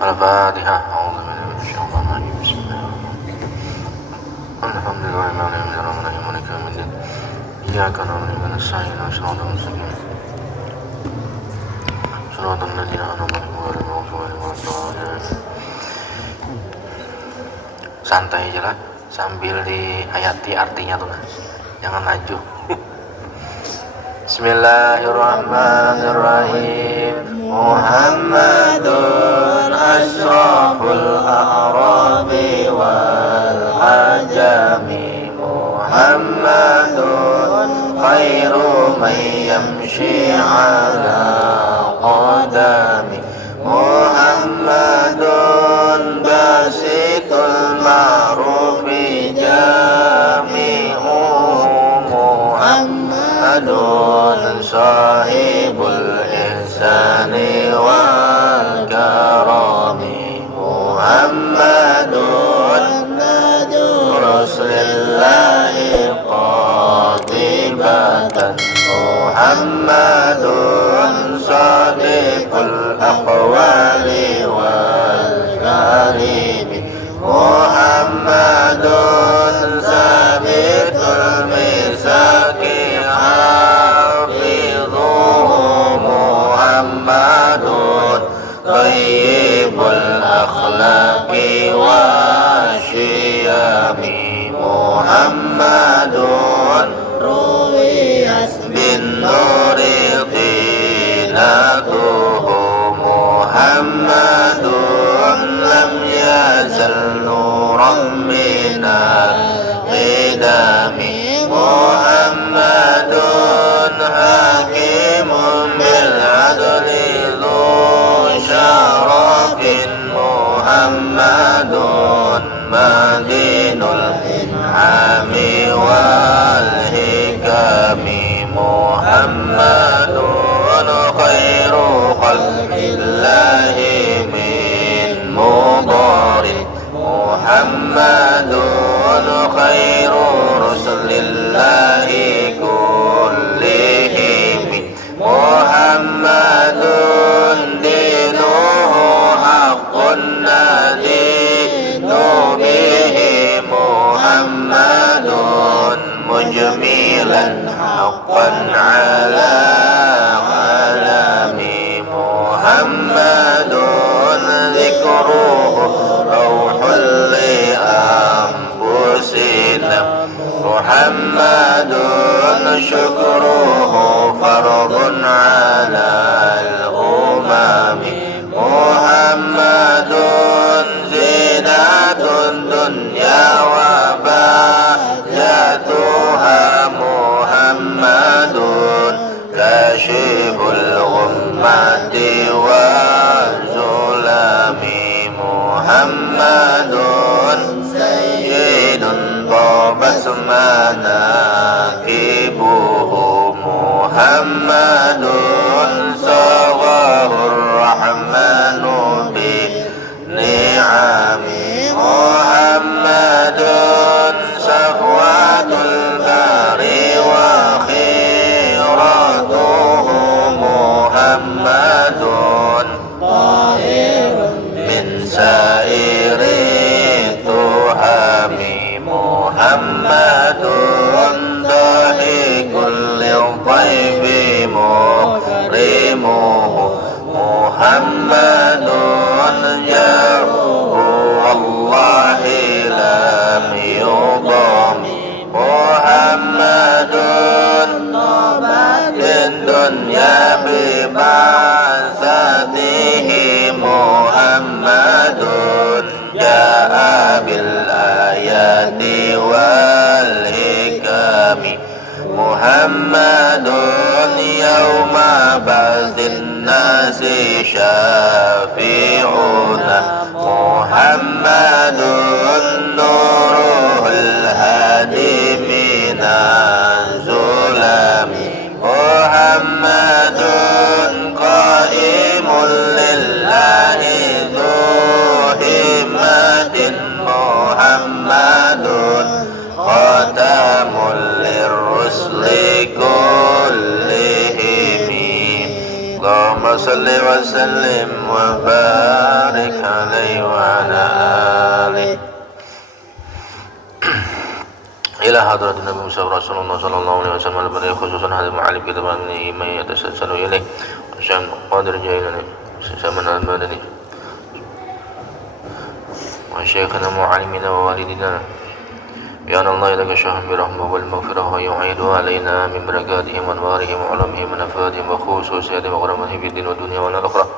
Al-Fatihah. Alhamdulillahirrahmanirrahim. Maliki yaumiddin. Iyyaka na'budu wa nasta'in. Shiratal mustaqim. Shiratal ladzina an'amta 'alaihim ghairil maghdubi 'alaihim waladdallin. Santai aja lah, sambil dihayati artinya tuh, jangan maju. Bismillahirrahmanirrahim. Muhammadun asraful a'rabi wal ajami. Muhammadun khairu man yamshi ala qadami. Muhammadun basitul ma'rufi jami'u. Muhammadun sahibul ihsani wal karami. Muhammadun Rasulillahi qatibatan. Muhammadun sadiqul aqwali wal karimi. Muhammadun sabitul misaki hafidhuhu. Muhammadun tayyibul akhlaqi wa syiyami. Muhammadun ruwiyas bin nuri qinatuhu. Muhammadun lam yazal nuran minal qidami. Muhammadun hakimun bil adli dhu syarafin. Muhammadun madinul in'ami wal hikami. Muhammadun khairu khalqillahi min mudari. Muhammadun khairu rusulillahi kullihim. Muhammadun dinuhu haqqun nadinu bihi. Muhammadun mujmilan haqqan ala alami. Muhammadun zikruhu rawhul li anfusina. Muhammadun syukruhu fardun ala al-umami. Muhammadun zinatun dunya wa bahjatuha. Muhammadun kashiful ghummati wa zulami. Muhammadun sayyidun tabat manakibuhu. Muhammadun sawahur rahmanu bi ni'ami. Muhammadun safwatul bari wa khiratuhu. Muhammadun وبارك عليه وعلى آله إلى حضرة النبي محمد رسول الله صلى الله عليه وسلم البريء خصوصا هذا المعلم كتاب من يتسلسل إليه وشام قادر جاهلني سمنا المدني وشيخنا معلمنا ووالدنا يا الله لك شهر برحمة والمغفرة ويعيد علينا من بركاتهم وانوارهم وعلمهم ونفاتهم وخصوصياتهم وغرامهم في الدين والدنيا والآخرة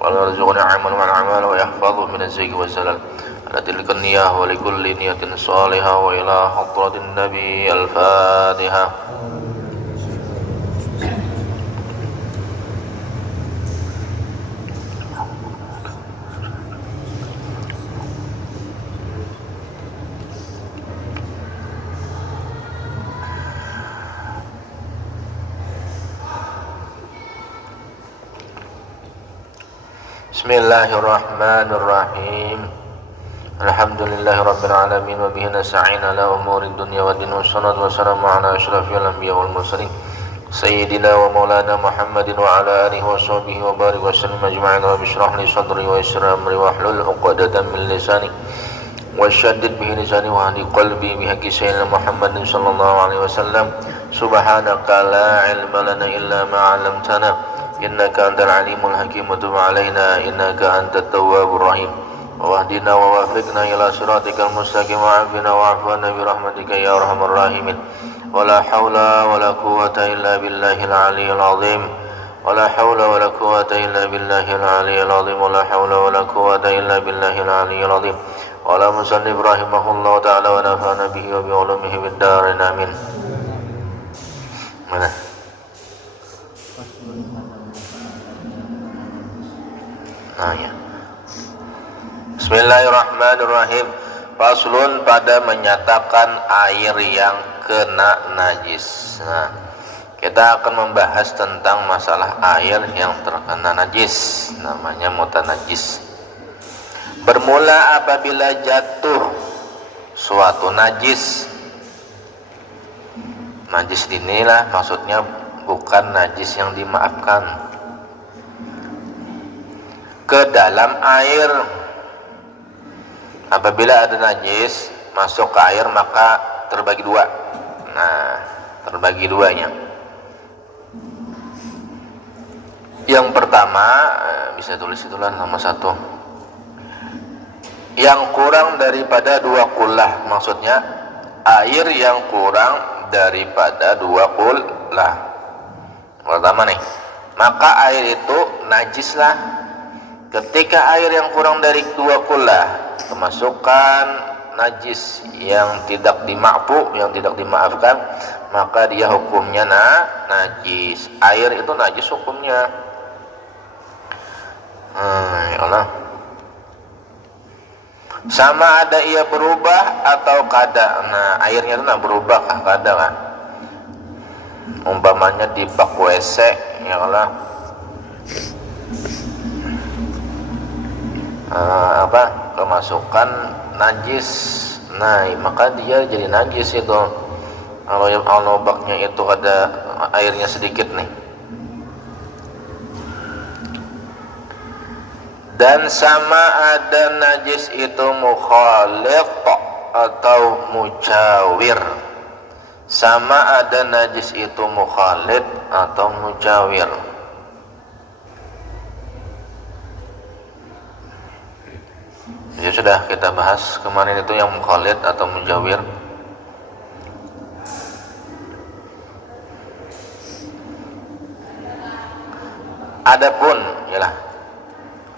ولا يرزقنا عمل مع الأعمال ويحفظه من الزيغ والزلل على تلك النية ولكل نية صالحة وإلى حضرة النبي الفاتحة. Bismillahirrahmanirrahim. Alhamdulillahi rabbil alamin wa bihi nasta'in ala umuri dunya wa din wassalatu wassalamu ala asyrafil anbiya wal mursalin sayyidina wa maulana Muhammadin wa ala alihi wa sahbihi wa barik wa sallim ajma'in. Rabbi shrah li sadri wa yassir amri wa hlul 'uqdatam min lisani wa shaddid bihi lisani wa hadi qalbi bihaqqi sayyidina Muhammadin sallallahu alaihi wasallam. Subhanaka la ilma lana illa ma 'allamtana innaka antal alimul hakim wa tub alaina innaka antat tawwabur rahim wahdina wa wafiqna ila siratikal mustaqim wa'afina wa'afana bi rahmatika ya arhamar rahimin. Wala haula wala quwwata illa billahil aliyyil azim. Wala haula wala quwwata illa billahil aliyyil azim. Wala haula wala quwwata illa billahil aliyyil azim. Wala musannif rahimahullahu ta'ala wa nafa'ana bihi wa bi ulumihi bid darin amin. Mana? Ya. Bismillahirrahmanirrahim. Faslun pada menyatakan air yang kena najis. Nah, kita akan membahas tentang masalah air yang terkena najis, namanya mutanajis. Bermula apabila jatuh suatu najis. Najis inilah maksudnya bukan najis yang dimaafkan, ke dalam air. Apabila ada najis masuk ke air maka terbagi dua. Nah, terbagi duanya. Yang pertama, bisa tulis itulah nomor 1. Yang kurang daripada 2 kullah, maksudnya air yang kurang daripada 2 kullah. Pertama nih, maka air itu najislah ketika air yang kurang dari 2 kullah kemasukan najis yang tidak dimaafu, yang tidak dimaafkan, maka dia hukumnya najis. Air itu najis hukumnya. Ya Allah. Sama ada ia berubah atau kada. Nah, airnya itu berubah kah kada kan? Umpamanya di bak WC, ya Allah. Kemasukan najis, nah maka dia jadi najis itu. Kalau baknya itu ada airnya sedikit nih. Dan sama ada najis itu mukhalid atau mujawir. Sama ada najis itu mukhalid atau mujawir. Ya sudah kita bahas kemarin itu yang mukhalid atau mujawir.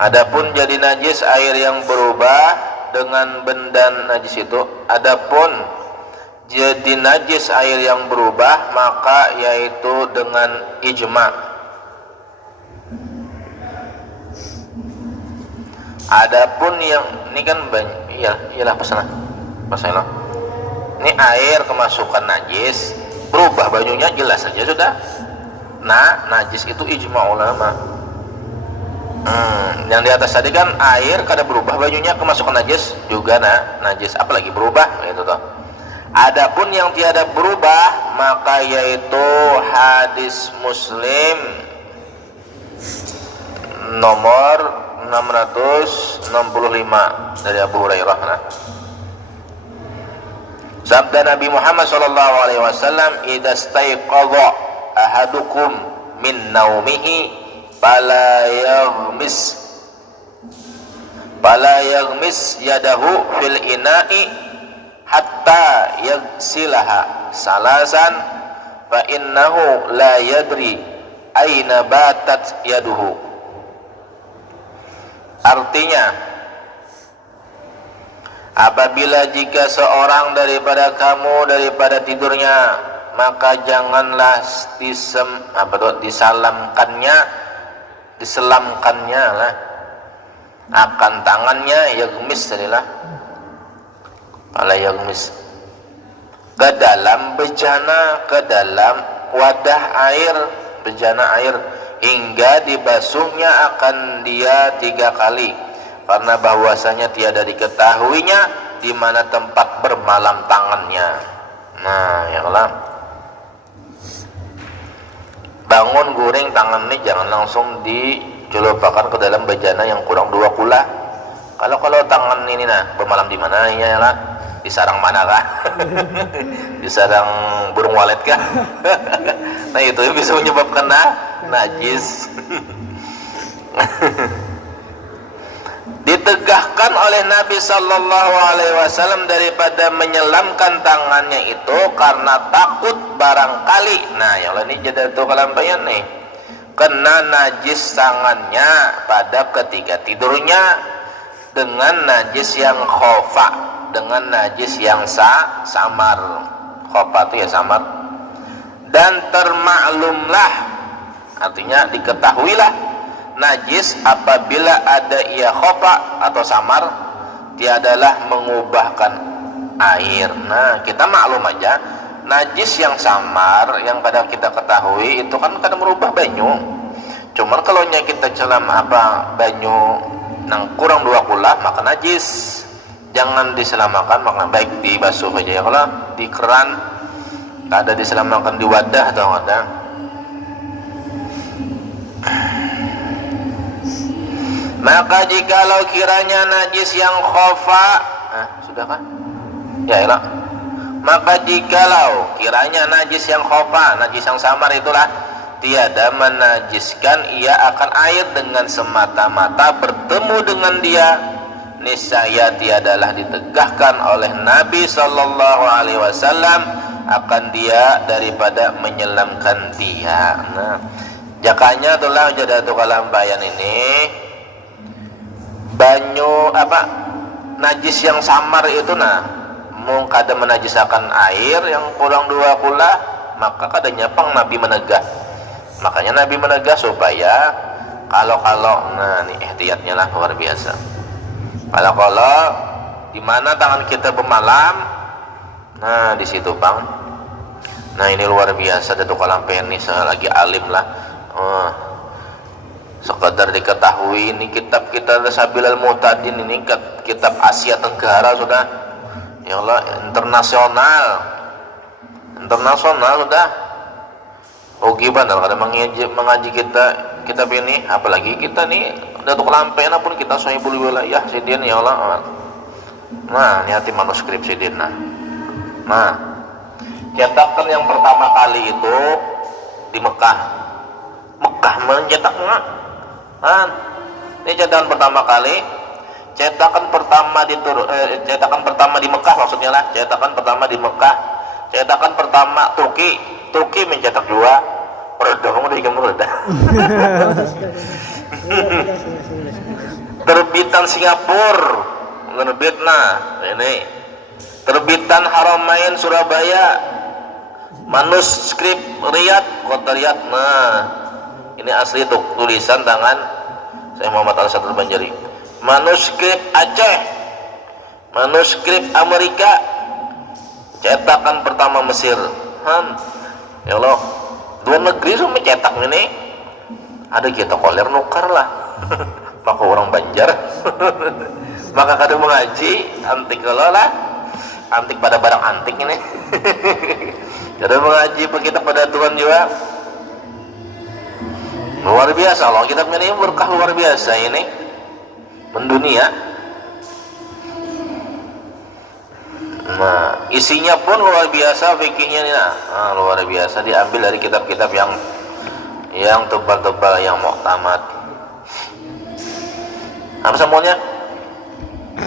Adapun jadi najis air yang berubah dengan benda najis itu. Adapun jadi najis air yang berubah maka yaitu dengan ijma'. Adapun yang ini kan iyalah pasalah. Ini air kemasukan najis, berubah bajunya jelas saja sudah. Nah, najis itu ijma' ulama. Yang di atas tadi kan air kada berubah bajunya kemasukan najis juga najis, apalagi berubah gitu toh. Adapun yang tiada berubah maka yaitu hadis Muslim nomor 665 dari Abu Hurairah. Nah, sabda Nabi Muhammad sallallahu alaihi wasallam, "Idza staiqadha ahadukum min naumihi fala yaghmis yadahu fil ina'i hatta yaghsilaha salasan fa innahu la yadri aina batat yaduhu." Artinya, apabila jika seorang daripada kamu daripada tidurnya, maka janganlah diselamkannya lah akan tangannya, yagmis adalah pala yagmis, ke dalam bejana, ke dalam wadah air, bejana air, hingga dibasuhnya akan dia 3 kali, karena bahwasanya tiada diketahuinya di mana tempat bermalam tangannya. Nah, ya Allah, bangun guring tangan ini jangan langsung dicelupkan ke dalam bejana yang kurang 2 kula. Kalau tangan ini bermalam di mana ya lah? Di sarang mana kah? Di sarang burung walet kah? Nah, itu bisa menyebabkan najis. Ditegahkan oleh Nabi sallallahu alaihi wasallam daripada menyelamkan tangannya itu karena takut barangkali, nah yang lain ini jadi itu kalampayan nih, kena najis tangannya pada ketika tidurnya dengan najis yang khofa, dengan najis yang samar. Khofa itu ya samar. Dan termaklumlah, artinya diketahuilah najis apabila ada ia khofa atau samar, tiadalah mengubahkan air. Nah, kita maklum aja, najis yang samar yang kadang kita ketahui itu kan kadang merubah banyu. Cuman kalau kita celam banyu nang kurang 2 kula, maka najis. Jangan diselamakan, maka baik dibasuh aja ya, kalau di keran ada diselamakan di wadah atau ada. Maka jikalau kiranya najis yang khofa, sudah kan? Ya elah. Maka jikalau kiranya najis yang khofa, najis yang samar itulah tiada menajiskan ia akan air dengan semata-mata bertemu dengan dia, niscaya tiadalah ditegahkan oleh Nabi sallallahu alaihi wasallam akan dia daripada menyelamkan dia. Nah, jakanya itulah jadatu kalambayan ini banyu najis yang samar itu mung kada menajisakan air yang kurang 2 kula, maka kadanya pang Nabi menegah. Makanya Nabi menegah supaya kalau ini ihtiyatnya lah luar biasa. Kalau di mana tangan kita bermalam, nah di situ bang. Nah ini luar biasa, Datuk Kalampen ini lagi alim lah. Sekadar diketahui ini kitab kita Sabilal Muhtadin ini kitab Asia Tenggara sudah, ya Allah, internasional sudah. Oh gimana kalau mengaji kita kitab ini, apalagi kita nih Datuk Kalampen pun kita sahibul wilayah sidin ya Allah. Nah ini hati manuskrip sidin. Nah cetakan yang pertama kali itu di Mekah mencetaknya. Ini cetakan pertama kali, cetakan pertama di Mekah maksudnya lah, cetakan pertama di Mekah, cetakan pertama Turki mencetak 2, meredah. Terbitan Singapura menerbitna ini, terbitan Haramain Surabaya, manuskrip Riyadh, kota Riyadh. Nah ini asli tulisan tangan saya Muhammad Al-Sadr Banjari. Manuskrip Aceh, manuskrip Amerika, cetakan pertama Mesir. Ya Allah, 2 negeri semua cetak ini. Ada kita koler nukar lah. Maka orang Banjar maka kadang mengaji antik kalau lah, antik pada barang antik ini. Kadang mengaji kita pada Tuhan juga luar biasa. Allah kitab ini berkah luar biasa ini. mendunia. Nah, isinya pun luar biasa fikihnya nih. Nah, luar biasa, diambil dari kitab-kitab yang tebal-tebal, yang muhtamad. Apa semuanya?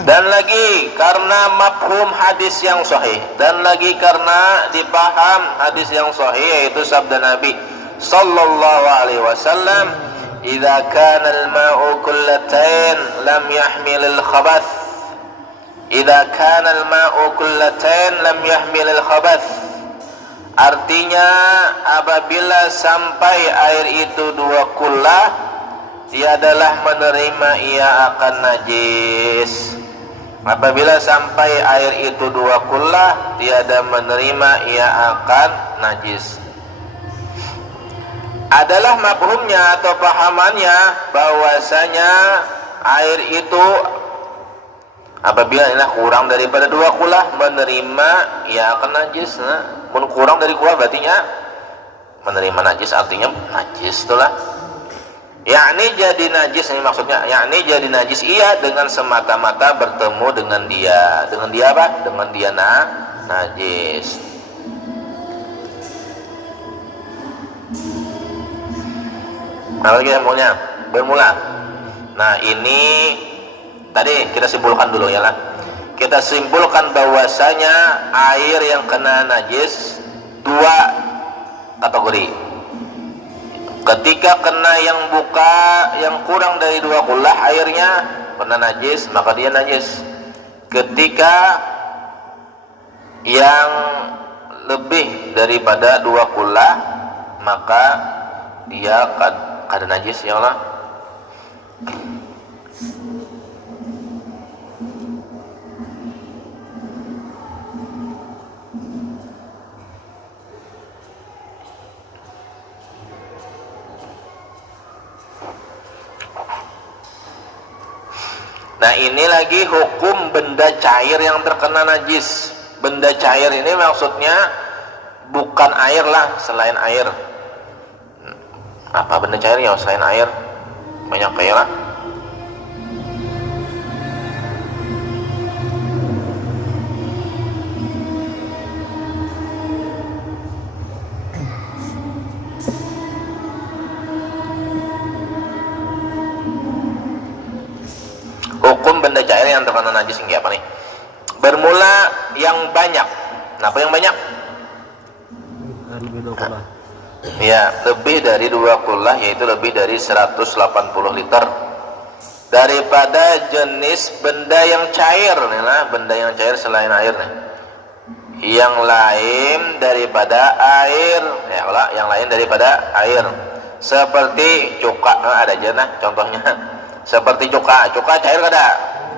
Dan lagi karena mafhum hadis yang sahih, dan lagi karena dipaham hadis yang sahih, yaitu sabda Nabi sallallahu alaihi wasallam, "Idza kana al-ma'u kullatain lam yahmil al-khabath." Idza kana al-ma'u kullatain lam yahmil al-khabath. Artinya apabila sampai air itu dua kullah, ia adalah menerima ia akan najis. Apabila sampai air itu dua kullah, tiada menerima ia akan najis. Adalah mafhumnya atau pahamannya bahwasanya air itu apabila kurang daripada dua kullah, menerima ia akan najis. Nah, kurang dari kullah berartinya menerima najis, artinya najis itulah. Yakni jadi najis, ini maksudnya, yakni jadi najis iya dengan semata-mata bertemu dengan dia. Dengan dia apa? Dengan dia najis. Apa lagi maunya? Bermula. Nah, ini tadi kita simpulkan dulu ya lah. Kita simpulkan bahwasanya air yang kena najis dua kategori. Ketika kena yang kurang dari dua kullah airnya kena najis, maka dia najis. Ketika yang lebih daripada dua kullah, maka dia kada najis ya Allah. Nah, ini lagi hukum benda cair yang terkena najis. Benda cair ini maksudnya bukan air lah, selain air. Apa benda cair ya selain air? Banyak kayak lah. Hukum benda cair yang terkena najis ini apa nih? Bermula yang banyak. Kenapa yang banyak? Ya, lebih dari dua kullah, yaitu lebih dari 180 liter. Daripada jenis benda yang cair, nah, benda yang cair selain air nih. Yang lain daripada air, ya Allah, yang lain daripada air. Seperti cuka, ada aja nah contohnya. Seperti cuka cair kada?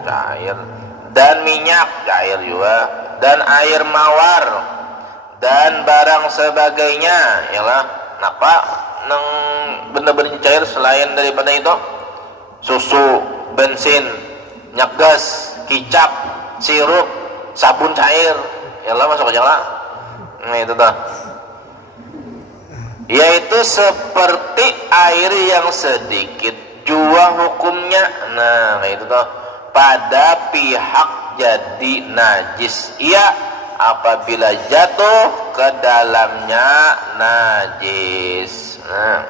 Cair. Dan minyak cair juga, dan air mawar dan barang sebagainya, yalah. Napa nang benda-benda cair selain daripada itu? Susu, bensin, minyak gas, kicap, sirup, sabun cair, yalah, masuk aja lah. Nah, itu dah. Yaitu seperti air yang sedikit jua hukumnya. Nah, itu tuh pada pihak jadi najis iya apabila jatuh ke dalamnya najis. Nah,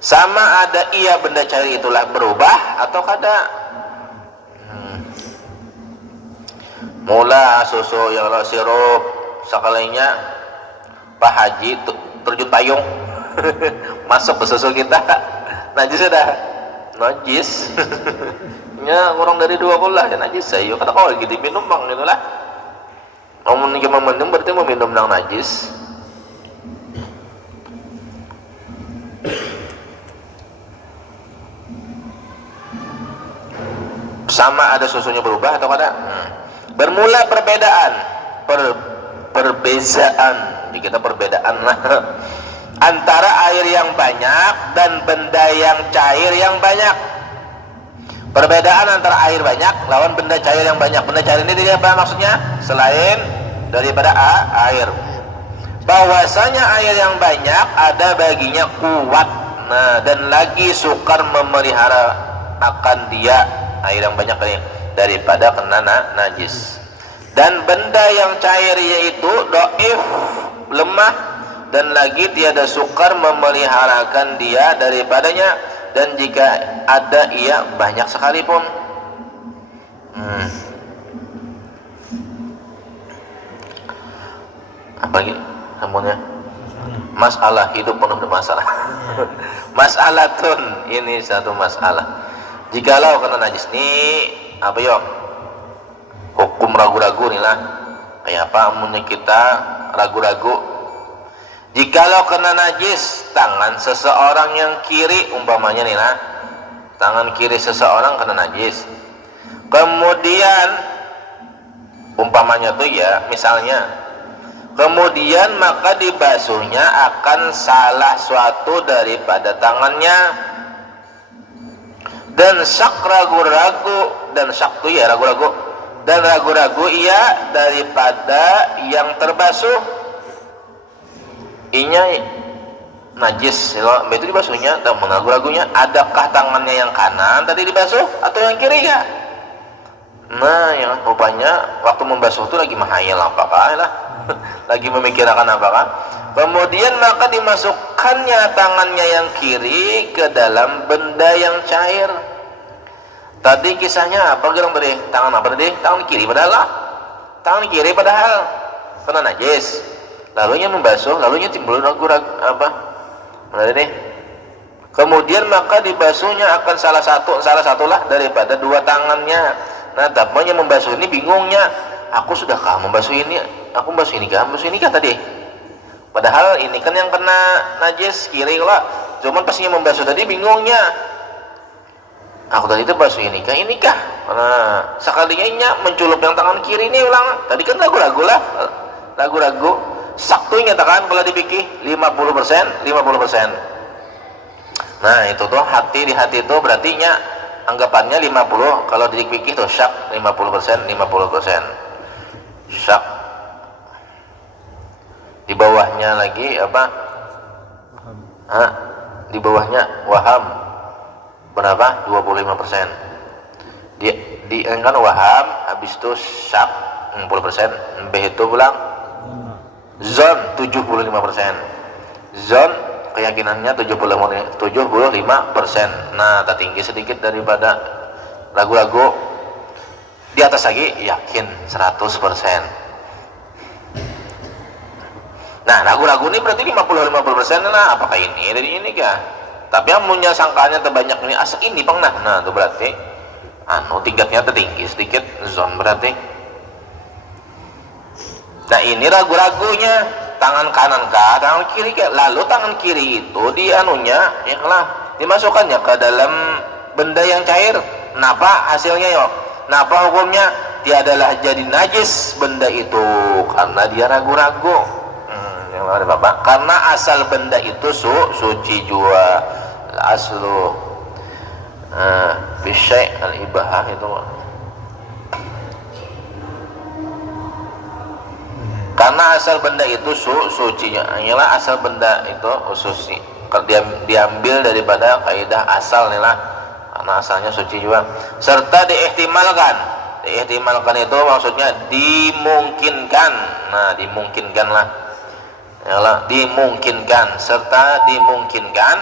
sama ada iya benda cair itulah berubah atau kada. Mula susu yang sirup sekalinya Pak Haji terjun payung masuk ke susu kita, najis sudah najis. Ya kurang dari dua kullah ya najis saya kata kau lagi diminum bang itulah. Namun jika meminum berarti meminum yang najis. Sama ada susunya berubah atau kada? Bermula perbedaan, perbezaan di kita perbedaan lah antara air yang banyak dan benda yang cair yang banyak. Perbedaan antara air banyak lawan benda cair yang banyak. Benda cair ini dia apa maksudnya? Selain daripada air. Bahwasanya air yang banyak ada baginya kuat. Nah, dan lagi sukar memelihara akan dia air yang banyak ini daripada kena najis. Dan benda yang cair yaitu dhaif, lemah, dan lagi tiada sukar memeliharakan dia daripadanya, dan jika ada ia banyak sekalipun. Apa lagi sambungnya? Masalah hidup penuh dengan masalah. Masalatun, ini satu masalah. Jikalau kena najis nih, apa yuk? Hukum ragu-ragu nih lah. Kayak apa amunnya kita ragu-ragu? Jikalau kena najis tangan seseorang yang kiri, umpamanya nih lah, tangan kiri seseorang kena najis. Kemudian umpamanya tuh ya, misalnya, kemudian maka dibasuhnya akan salah suatu daripada tangannya, dan syak ragu-ragu, dan syak tuh ya ragu-ragu, dan ragu-ragu ia daripada yang terbasuh, inya najis, itu dibasuhnya, dan ragu-ragunya adakah tangannya yang kanan tadi dibasuh atau yang kiri ya? Nah, ya rupanya waktu membasuh itu lagi mahayal apakah lah, lagi memikirkan apakah. Kemudian maka dimasukkannya tangannya yang kiri ke dalam benda yang cair. Tadi kisahnya apa gerang tadi? Tangan apa tadi? Tangan kiri padahal kena najis. Lalunya membasuh, lalunya timbul ragu-ragu apa? Mana deh? Kemudian maka dibasuhnya akan salah satulah daripada dua tangannya. Nah, tapanya membasuh ini bingungnya. Aku sudahkah membasuh ini? Aku membasuh ini kah tadi? Padahal ini kan yang kena najis kiri lah. Cuman pas membasuh tadi bingungnya. Aku tadi itu basuh ini kah? Nah, sekalinya menculuk yang tangan kiri ini ulang. Tadi kan ragu-ragu. Saktu nyatakan kalau dipikir 50%. Nah, itu tuh di hati itu berarti anggapannya 50, kalau dipikir tuh syak 50%. Syak. Di bawahnya lagi apa? Di bawahnya waham. Berapa? 25%. Di kan waham, habis itu syak 60%, B itu pulang zon 75%. Zon keyakinannya 75%. Nah, tertinggi sedikit daripada ragu-ragu. Di atas lagi yakin 100%. Nah, ragu-ragu ini berarti 50% lah. Apakah ini dari ini kah? Tapi yang punya sangkaannya terbanyak ini asak ini pernah. Nah, itu berarti tingkatnya tertinggi sedikit zon berarti. Nah, ini ragu-ragunya tangan kanan kah, tangan kiri kah? Lalu tangan kiri itu dimasukkannya ke dalam benda yang cair. Kenapa hasilnya yuk? Kenapa hukumnya? Tiadalah jadi najis benda itu karena dia ragu-ragu. Yang ada Bapak. Karena asal benda itu suci jua. Aslu bisyai al-ibahah itu. Karena asal benda itu sucinya, hanyalah asal benda itu suci. Diambil daripada kaidah asal nih lah, karena asalnya suci juga. Serta diihtimalkan itu maksudnya dimungkinkan. Nah, dimungkinkan lah, yalah, dimungkinkan serta dimungkinkan,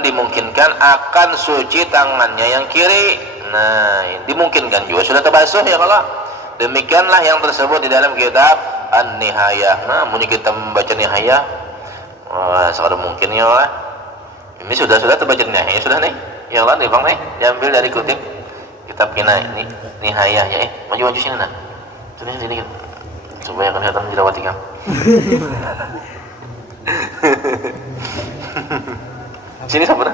dimungkinkan akan suci tangannya yang kiri. Nah, dimungkinkan juga sudah terbasuh ya kalau. Demikianlah yang tersebut di dalam kitab An-Nihayah. Nah, mungkin kita membaca Nihayah, sekarang mungkin ya lah. Ini sudah terbaca Nihayah sudah nih. Ya Allah nih bang nih, diambil dari kutip kitab ini Nihayah ya. Maju sini nak. Sini supaya kelihatan jerawati kamu. Sini sabar.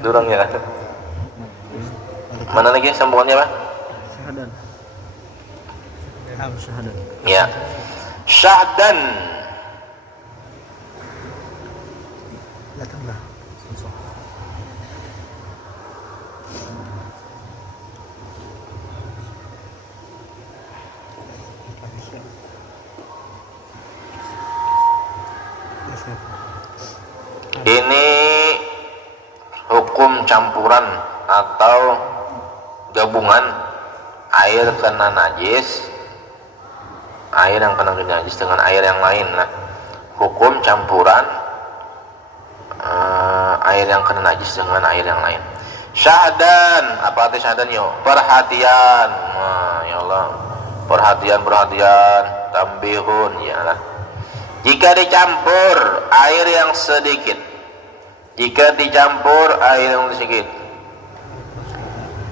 Durang ya. Mana lagi sambungannya Pak? Ya, syahdan. Ini hukum campuran atau gabungan air kena najis, air yang kena najis dengan air yang lain. Nah, hukum campuran air yang kena najis dengan air yang lain. Syahdan, apa arti syahdan yo? Perhatian. Nah, ya Allah, perhatian, tambihun, ya lah. Jika dicampur air yang sedikit,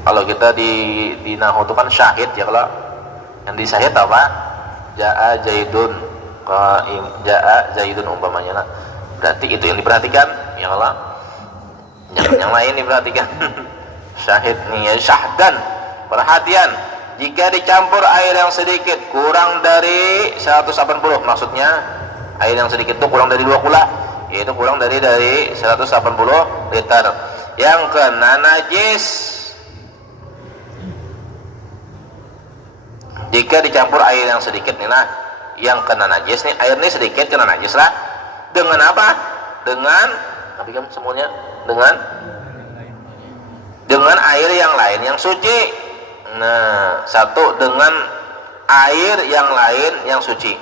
kalau kita di nahu itu kan syahid ya, kalau yang di syahid apa? Jaa Zaidun umpamanya lah. Berarti itu yang diperhatikan ya Allah, yang lain diperhatikan. Syahid nih ya, syahdan, perhatian. Jika dicampur air yang sedikit kurang dari 180, maksudnya air yang sedikit itu kurang dari 2 kula, yaitu kurang dari 180 liter yang kena najis. Jika dicampur air yang sedikit nih lah, yang kena najis nih, air ini sedikit kena najis lah. Dengan apa? Dengan tapi kan semuanya dengan air yang lain yang suci. Nah, satu dengan air yang lain yang suci.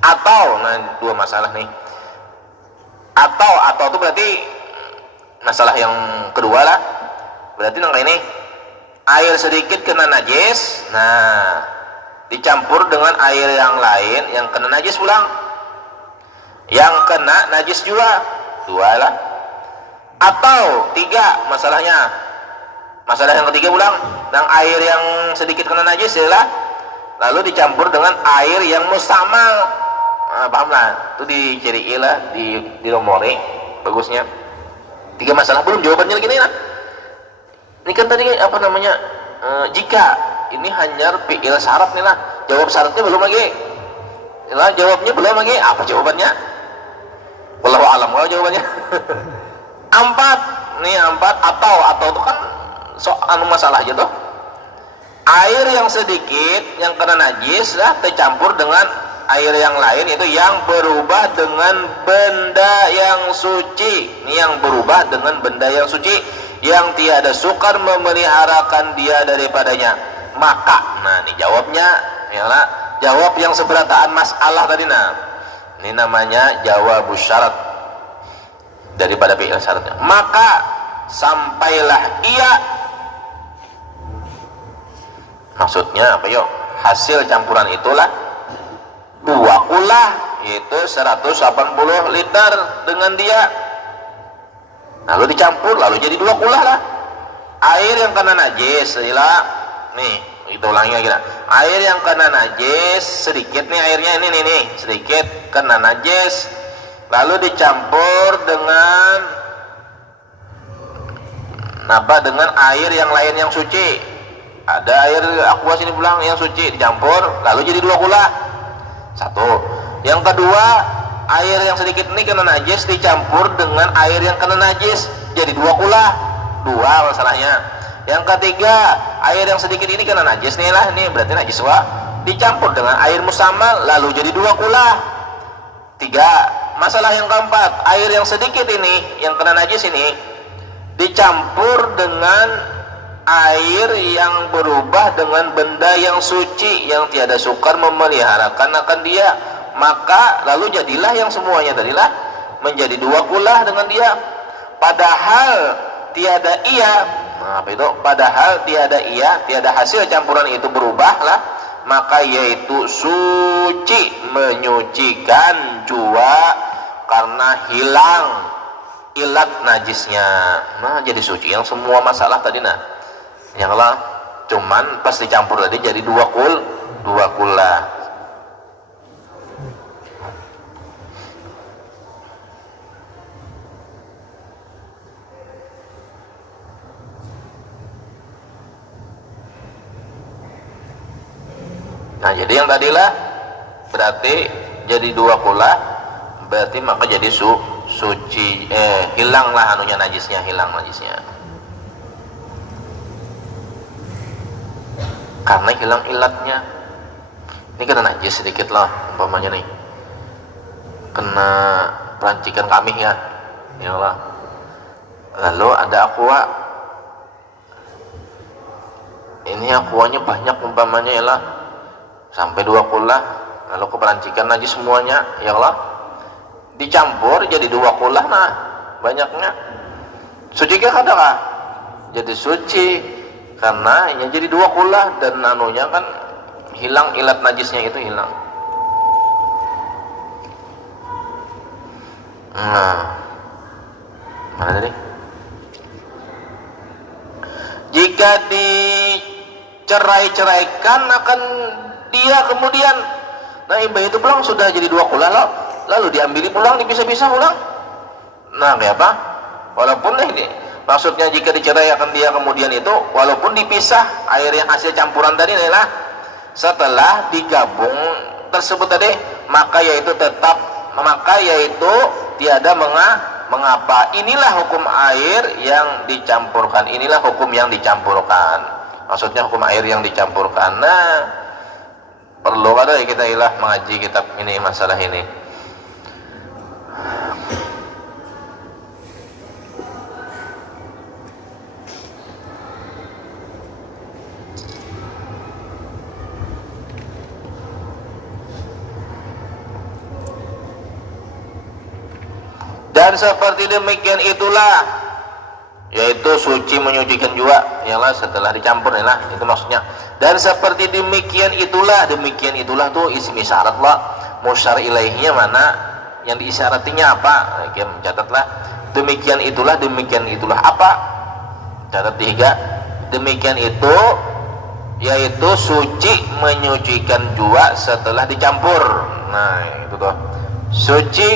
Atau, nah dua masalah nih. Atau itu berarti masalah yang kedua lah. Berarti nang ini air sedikit kena najis. Nah, dicampur dengan air yang lain yang kena najis ulang. Yang kena najis juga. Dua lah. Atau tiga masalahnya. Masalah yang ketiga ulang, yang air yang sedikit kena najis adalah lalu dicampur dengan air yang mustamal. Nah, paham lah, itu diciriin lah, di nomori bagusnya. Tiga masalah belum jawabannya lagi nih lah. Ini kan tadi apa namanya? Jika ini hanya fi'il syarat nih lah, jawab syaratnya belum lagi. Lah jawabnya belum lagi. Apa jawabannya? Wallahu a'lam jawabannya. Empat atau itu kan soal masalah aja tuh. Air yang sedikit yang kena najis lah tercampur dengan air yang lain, itu yang berubah dengan benda yang suci. Ini yang berubah dengan benda yang suci yang tiada sukar memeliharakan dia daripadanya. Maka, nah ini jawabnya ialah jawab yang seberataan masalah tadi. Nah, ini namanya jawab syarat daripada fi'il syaratnya. Maka sampailah ia, maksudnya apa yuk? Hasil campuran itulah 2 kulah, yaitu 180 liter dengan dia. Lalu dicampur, lalu jadi 2 kulah lah. Air yang kena najis, nih, itu ulangi lagi lah. Air yang kena najis sedikit nih airnya ini sedikit kena najis, lalu dicampur dengan dengan air yang lain yang suci. Ada air aqua sini pulang yang suci, dicampur lalu jadi 2 kulah. Satu. Yang kedua, air yang sedikit ini kena najis dicampur dengan air yang kena najis jadi 2 kulah. 2 masalahnya. Yang ketiga, air yang sedikit ini kena najis nih lah, ini berarti najis dicampur dengan air musammal lalu jadi 2 kulah. 3. Masalah yang keempat, air yang sedikit ini yang kena najis ini dicampur dengan air yang berubah dengan benda yang suci yang tiada sukar memeliharakan akan dia, maka lalu jadilah yang semuanya tadilah menjadi 2 kulah dengan dia. Padahal tiada ia, padahal tiada ia, tiada hasil campuran itu berubahlah, maka yaitu suci, menyucikan jua karena hilang ilat najisnya. Nah, jadi suci yang semua masalah tadi. Nah, yang lah cuman pas dicampur tadi jadi 2 kulah. Nah, jadi yang tadilah berarti jadi 2 kulah, berarti maka jadi suci, hilanglah najisnya, hilang najisnya. Karena hilang ilatnya. Ini kena najis sedikit lah umpamanya nih, kena perancikan kami ya Allah. Lalu ada aqua ini aquanya banyak umpamanya ya lah sampai 2 kulah, lalu keperancikan najis semuanya ya Allah, dicampur jadi 2 kulah, nah banyaknya suci kah kadang jadi suci karena ini jadi 2 kulah dan anunya kan hilang, ilat najisnya itu hilang. Nah, mana tadi? Jika dicerai-ceraikan akan dia kemudian, nah imbah itu pulang sudah jadi 2 kulah lalu diambil pulang, dipisah-pisah pulang. Nah kayak apa? Walaupun ini maksudnya jika dicerai akan dia kemudian itu walaupun dipisah air yang hasil campuran tadi adalah setelah digabung tersebut tadi, maka yaitu tetap, maka yaitu tiada mengapa. Inilah hukum air yang dicampurkan, inilah hukum yang dicampurkan, maksudnya hukum air yang dicampurkan. Nah perlu ada kita ilah mengaji kitab ini, masalah ini. Dan seperti demikian itulah, yaitu suci menyucikan juga ialah setelah dicampur ialah itu maksudnya. Dan seperti demikian itulah tuh isim isyarat lah, musyar ilaihnya mana, yang diisyaratinya apa, kita mencatatlah demikian itulah apa, catat 3, demikian itu yaitu suci menyucikan juga setelah dicampur. Nah itu tuh suci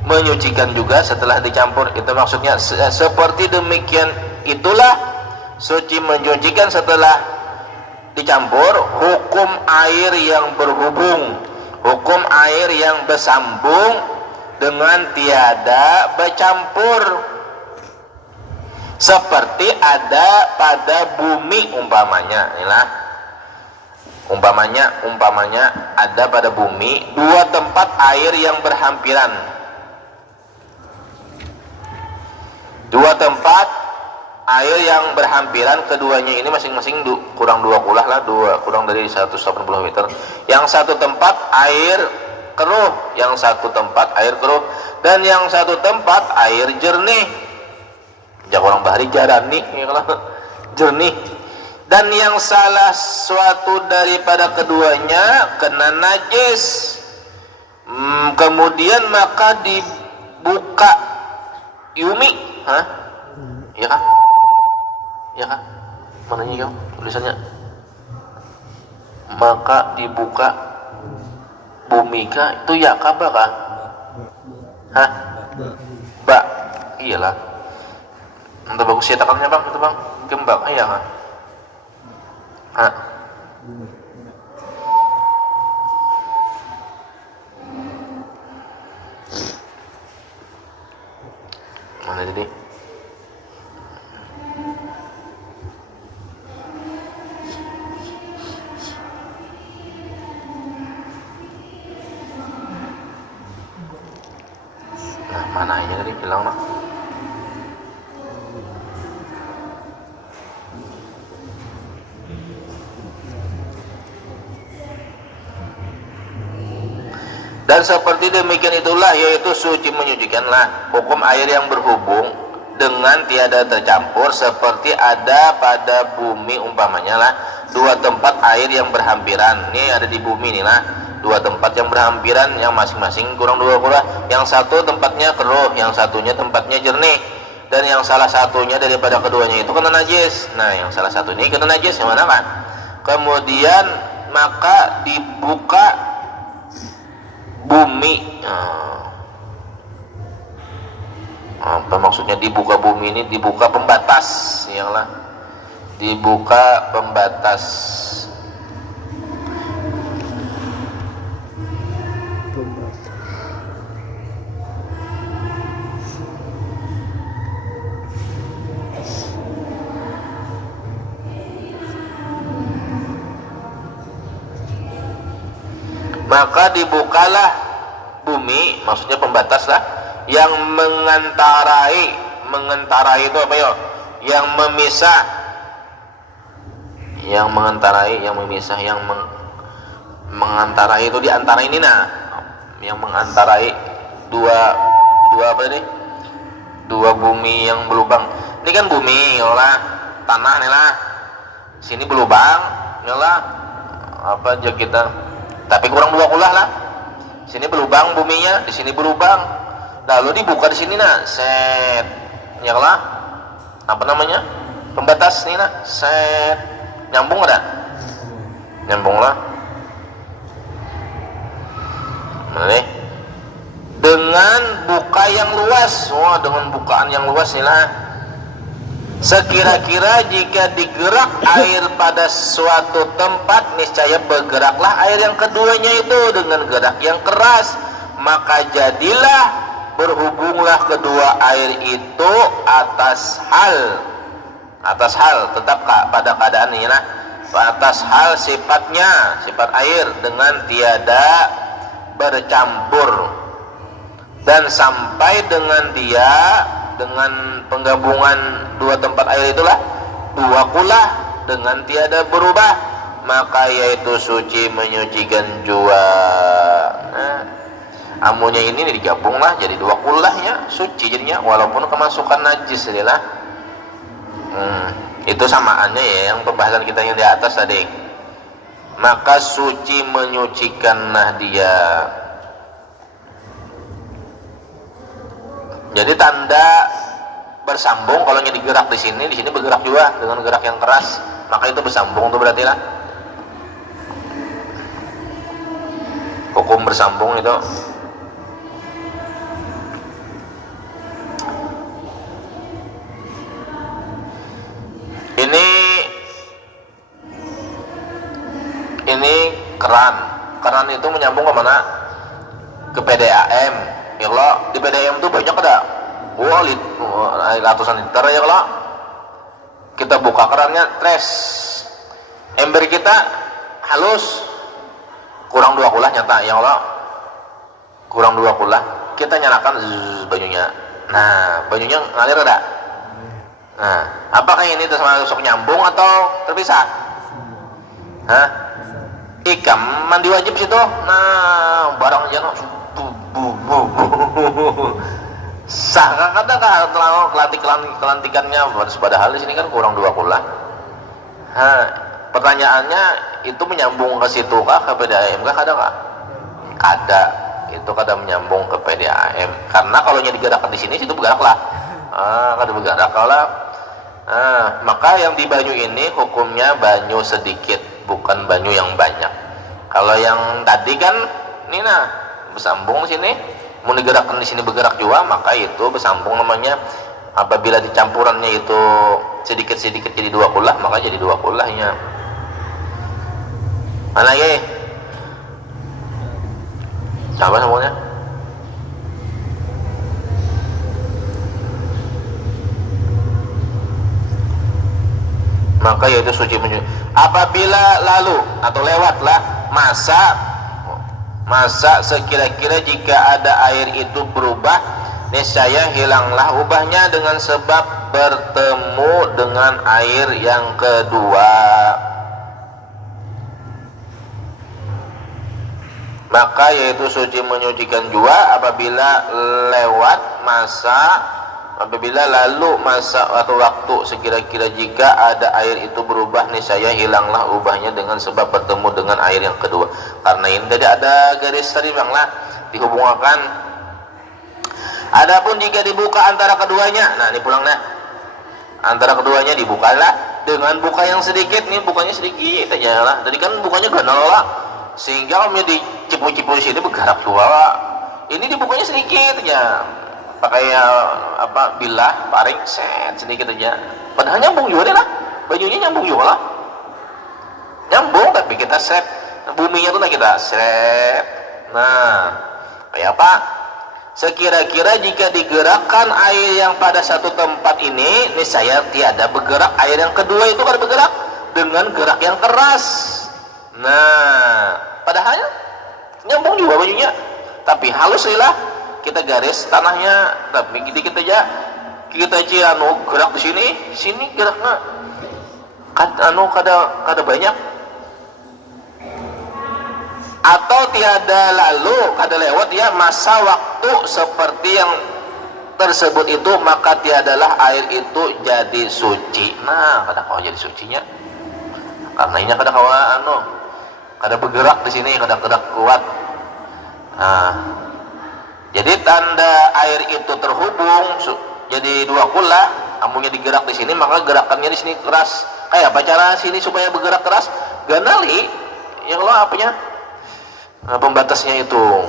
menyucikan juga setelah dicampur, itu maksudnya seperti demikian itulah suci menyucikan setelah dicampur hukum air yang berhubung, hukum air yang bersambung dengan tiada bercampur, seperti ada pada bumi umpamanya. Inilah umpamanya ada pada bumi 2 tempat air yang berhampiran, 2 tempat air yang berhampiran, keduanya ini masing-masing kurang 2 kulah lah, kurang dari 180 meter. Yang satu tempat air keruh, yang satu tempat air keruh, dan yang satu tempat air jernih. Jak orang bahari jarani ya kalau jernih. Dan yang salah suatu daripada keduanya kena najis, kemudian maka dibuka yumi. Hah? Iya kah? Iya kah? Mananya kau tulisannya? Maka dibuka bumi kah? Itu ya kah ba kah? Hah? Ba. Iyalah. Entah bagus ya takalnya bang, itu bang. Gembak iya kah? Hah? Mana jadi? Nah, mana aja tadi bilang mah? Dan seperti demikian itulah yaitu suci menyucikanlah hukum air yang berhubung dengan tiada tercampur, seperti ada pada bumi umpamanya lah 2 tempat air yang berhampiran. Ini ada di bumi nih lah 2 tempat yang berhampiran, yang masing-masing kurang 2 kulah, yang satu tempatnya keruh, yang satunya tempatnya jernih, dan yang salah satunya daripada keduanya itu kena najis. Nah yang salah satu ini kena najis yang mana kan? Kemudian maka dibuka bumi. Apa maksudnya dibuka bumi ini? Dibuka pembatas, iyalah, dibuka pembatas. Maka dibukalah bumi, maksudnya pembatas lah, yang mengentarai itu apa ya? Yang memisah yang mengantarai, yang memisah, yang mengantarai itu di antara ini yang mengantarai dua apa ini? Dua bumi yang berlubang. Ini kan bumi, lah tanah nih lah. Sini berlubang, lah apa aja kita. Tapi kurang 2 kulah lah. Sini berlubang buminya, di sini berlubang. Lalu dibuka di sini set. Ya lah. Apa namanya? Pembatas nih set. Nyambung ada? Nyambung lah. Nih. Dengan buka yang luas, dengan bukaan yang luas nih lah. Sekira-kira jika digerak air pada suatu tempat, niscaya bergeraklah air yang keduanya itu dengan gerak yang keras, maka jadilah berhubunglah kedua air itu atas hal tetap pada keadaan ini lah, atas hal sifatnya, sifat air dengan tiada bercampur, dan sampai dengan dia dengan penggabungan dua tempat air itulah 2 kulah dengan tiada berubah, maka yaitu suci menyucikan jua. Amunnya ini digabunglah jadi 2 kulahnya suci jadinya, walaupun kemasukan najis inilah. Itu samaannya ya yang pembahasan kita yang di atas tadi. Maka suci menyucikanlah dia. Jadi tanda bersambung kalau digerak di sini bergerak juga dengan gerak yang keras, maka itu bersambung tuh berarti lah. Hukum bersambung itu. Ini keran itu menyambung ke mana? Ke PDAM. Ya Allah, di PDAM itu banyak ada ratusan liter ya Allah. Kita buka kerannya, tres ember kita halus, kurang 2 kulah nyata ya Allah, kurang 2 kulah, kita nyalakan banyunya. Nah, banyunya ngalir ada. Nah, apakah ini termasuk nyambung atau terpisah? Ikam mandi wajib situ. Nah, barang jangan sah kadang terlalu kelantikannya, padahal di sini kan kurang 2 kulah. Pertanyaannya itu menyambung ke situ kah, ke PDAM kah? Kada itu kada menyambung ke PDAM, karena kalau digerakkan di sini situ bergerak lah. Kada bergerak lah. Maka yang di banyu ini hukumnya banyu sedikit, bukan banyu yang banyak. Kalau yang tadi kan ini bersambung di sini, mau digerakkan di sini bergerak juga, maka itu bersambung namanya. Apabila dicampurannya itu sedikit-sedikit jadi 2 kulah, maka jadi 2 kulahnya. Mana ya? Siapa semuanya? Maka yaitu suci menyuci. Apabila lalu atau lewatlah masa sekira-kira jika ada air itu berubah, niscaya hilanglah ubahnya dengan sebab bertemu dengan air yang kedua. Maka yaitu suci menyucikan jua apabila lalu masa atau waktu sekira-kira jika ada air itu berubah, niscaya hilanglah ubahnya dengan sebab bertemu dengan air yang kedua. Karena ini tadi ada garis tadi banglah dihubungkan. Adapun jika dibuka antara keduanya, nah ini pulang antara keduanya dibukalah dengan buka yang sedikit. Nih bukanya sedikit aja lah, tadi kan bukanya ganal lah, sehingga kalau cipu-cipu di sini bergerak dua. Ini dibukanya sedikit aja, pakai bilah paring set sedikit aja, padahal nyambung juga deh lah, bajunya nyambung juga lah, nyambung tapi kita set buminya tuh kita set. Nah, kayak apa? Sekira-kira jika digerakkan air yang pada satu tempat ini, niscaya tiada bergerak air yang kedua itu kan bergerak dengan gerak yang keras. Nah, padahal nyambung juga bajunya, tapi halus lah. Kita garis tanahnya, tapi dikit aja kita gerak di sini geraknya kada banyak, atau tiada lalu kada lewat ya masa waktu seperti yang tersebut itu, maka tiadalah air itu jadi suci. Nah, kada kawa jadi sucinya karena ini kada kawa kada bergerak di sini, kada kuat. Nah, jadi tanda air itu terhubung jadi dua kula, amunnya digerak di sini maka gerakannya di sini keras. Kayak apa cara sini supaya bergerak keras? Ganali yang lo apanya? Pembatasnya itu.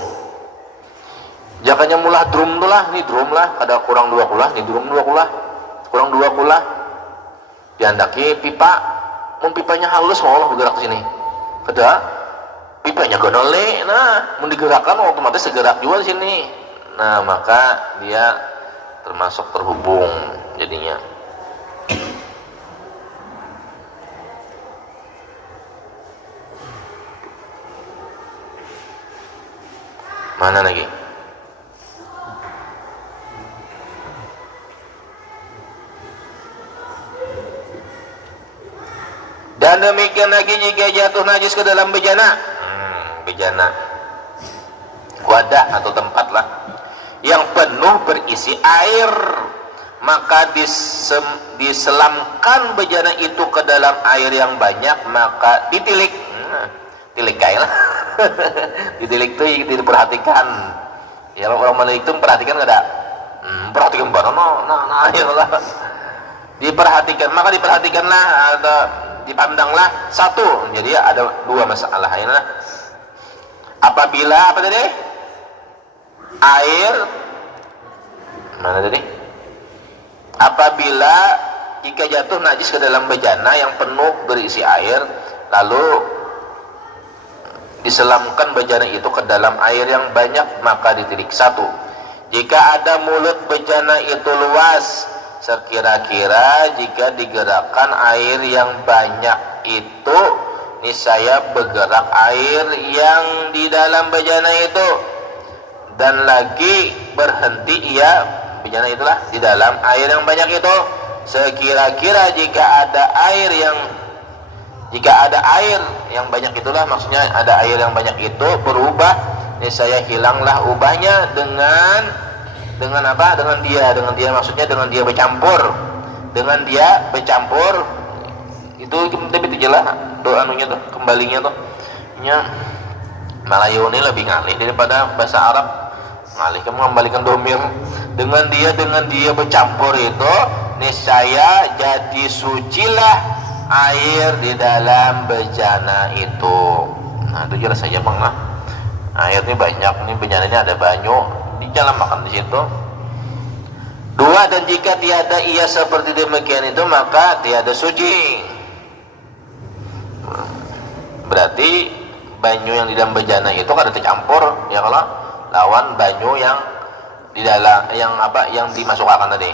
Jakanya mulah drum tu lah, ni drum lah, kada kurang dua kula, ni drum dua kula, kurang dua kula. Diandaki pipa, mun pipanya halus mau bergerak ke sini. Kada pipanya gonole, nah mun digerakkan otomatis segerak juga di sini. Nah, maka dia termasuk terhubung jadinya. Mana lagi? Dan demikian lagi jika jatuh najis ke dalam bejana, bejana wadah atau tempat lah yang penuh berisi air, maka diselamkan bejana itu ke dalam air yang banyak, maka ditilik, tilik kail ditilik itu diperhatikan ya. Orang menilik itu memperhatikan nggak ada, perhatikan barang nah ya lah, diperhatikan, maka diperhatikanlah ada dipandanglah satu. Jadi ada dua masalah ini lah. Apabila apa tadi? Air mana tadi? Apabila jika jatuh najis ke dalam bejana yang penuh berisi air, lalu diselamkan bejana itu ke dalam air yang banyak, maka ditilik satu. Jika ada mulut bejana itu luas, sekira-kira jika digerakkan air yang banyak itu, niscaya bergerak air yang di dalam bejana itu, dan lagi berhenti ia bejana itulah di dalam air yang banyak itu. Sekira-kira jika ada air yang banyak itulah, maksudnya ada air yang banyak itu berubah, niscaya hilanglah ubahnya dengan apa? Dengan dia maksudnya dengan dia bercampur itu lebih jelas doa anunya tuh, kembalinya tuh nya. Melayu ini lebih ngalih daripada bahasa Arab. Ngalih kamu mengembalikan domir dengan dia bercampur itu, niscaya jadi sucilah air di dalam bejana itu. Nah, itu jelas saja bang lah. Air ini banyak, ini bejananya ada banyak, jangan makan di situ. Dua, dan jika tiada ia seperti demikian itu, maka tiada suci. Berarti banyu yang di dalam bejana itu kada tercampur ya, kalau lawan banyu yang di dalam yang dimasukkan tadi.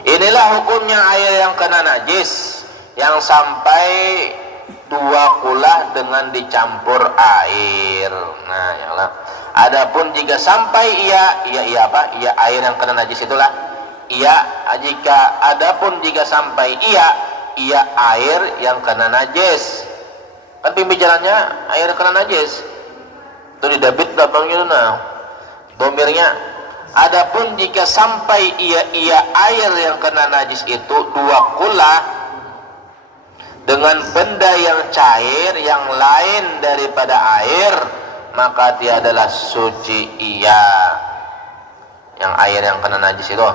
Inilah hukumnya air yang kena najis yang sampai dua kulah dengan dicampur air. Nah, ya Allah. Adapun jika sampai ia air yang kena najis itulah jika sampai ia air yang kena najis, kan pembicaranya air kena najis itu didabit belakangnya nah domirnya. Adapun jika sampai ia air yang kena najis itu dua kula dengan benda yang cair yang lain daripada air, maka tiadalah suci ia yang air yang kena najis itu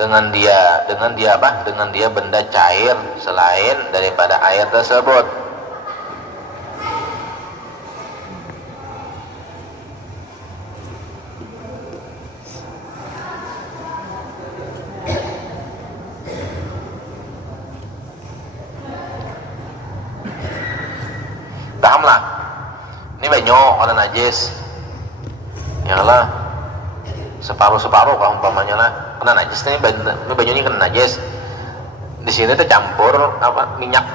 dengan dia benda cair selain daripada air tersebut. Pahamlah, ini banyak orang najis ya lah, separuh kalau umpamanya lah kena najis, ini banyak ini kena najis. Di sini tercampur minyak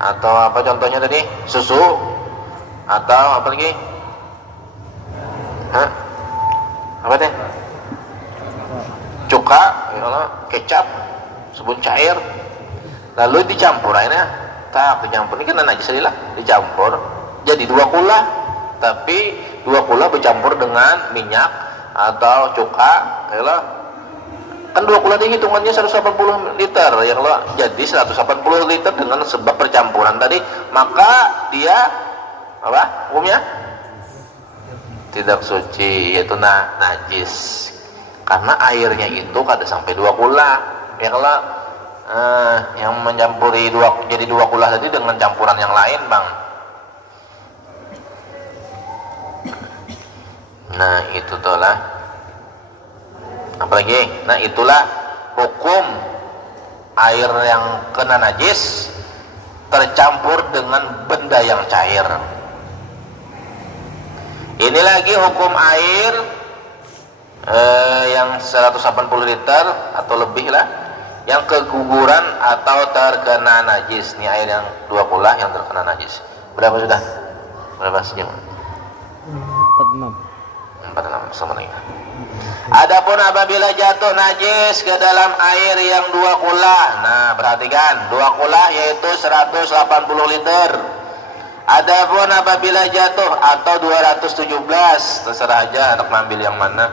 atau apa contohnya tadi, susu atau apa lagi, apa teh, cuka ya Allah, kecap, sabun cair lalu dicampur akhirnya tak dicampur ini kan najis lah dicampur jadi 2 kula tapi 2 kula bercampur dengan minyak atau cuka ya kan 2 kula ini hitungannya 180 liter ya Allah jadi 180 liter dengan sebab percampuran tadi maka dia apa hukumnya tidak suci yaitu najis karena airnya itu kada sampai 2 kula ya kalau yang mencampuri jadi 2 kula tadi dengan campuran yang lain bang. Nah itu tuh lah apalagi nah itulah hukum air yang kena najis tercampur dengan benda yang cair. Ini lagi hukum air yang 180 liter atau lebih lah yang keguguran atau terkena najis. Ini air yang 2 kula yang terkena najis. Berapa sudah? Berapa sejam? 46 sama lagi. Adapun apabila jatuh najis ke dalam air yang 2 kula. Nah, perhatikan, 2 kula yaitu 180 liter. Adapun apabila jatuh atau 217, terserah aja anak ngambil yang mana.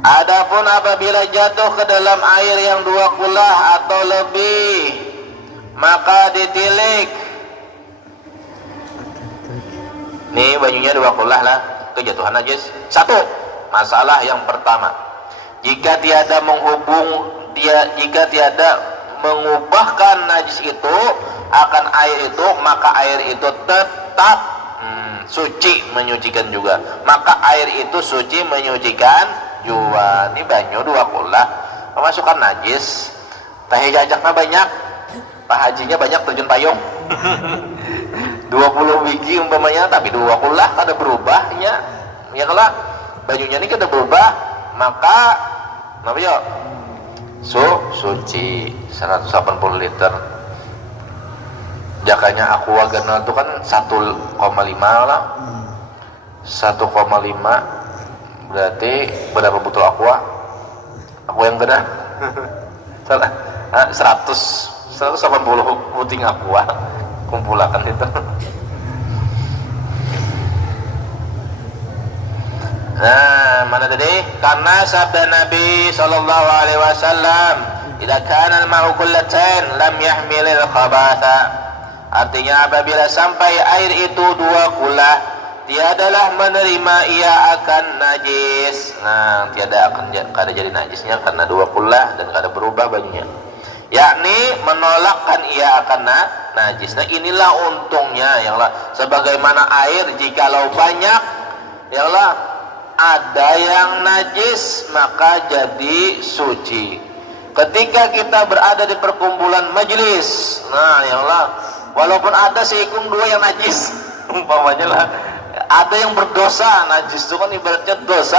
Adapun apabila jatuh ke dalam air yang 2 kula atau lebih, maka ditilik. Nih bajunya 2 kula lah, kejatuhan najis. 1. Masalah yang pertama, jika tiada mengubahkan najis itu akan air itu, maka air itu tetap suci menyucikan juga. Maka air itu suci menyucikan juga. Ini banyu 2 kula memasukkan najis. Teh jajaknya banyak, Pak Hajinya banyak terjun payung. 20 biji umpamanya, tapi 2 kula kada berubahnya. Ya kalau bajunya ini kada berubah, maka apa ya? Suci 180 liter. Jakanya aqua ganal itu kan 1,5 lah. 1,5 berarti berapa botol aqua? Aqua yang gede. Salah. 180 puting aqua. Kumpulakan itu. Nah, mana tadi? Karena sabda Nabi sallallahu alaihi wasallam, "Idza kana al-ma'u kullatan lam yahmilil khabatha." Artinya apabila sampai air itu 2 kula, tiadalah menerima ia akan najis. Nah, tiada akan kada jadi najisnya karena 2 kula dan kada berubah bajunya. Yakni menolakkan ia akan najis. Nah, inilah untungnya ya Allah. Sebagaimana air jikalau banyak ya Allah ada yang najis maka jadi suci. Ketika kita berada di perkumpulan majelis, nah ya Allah, walaupun ada seikung 2 yang najis, umpamanya lah, ada yang berdosa, najis itu kan ibaratnya dosa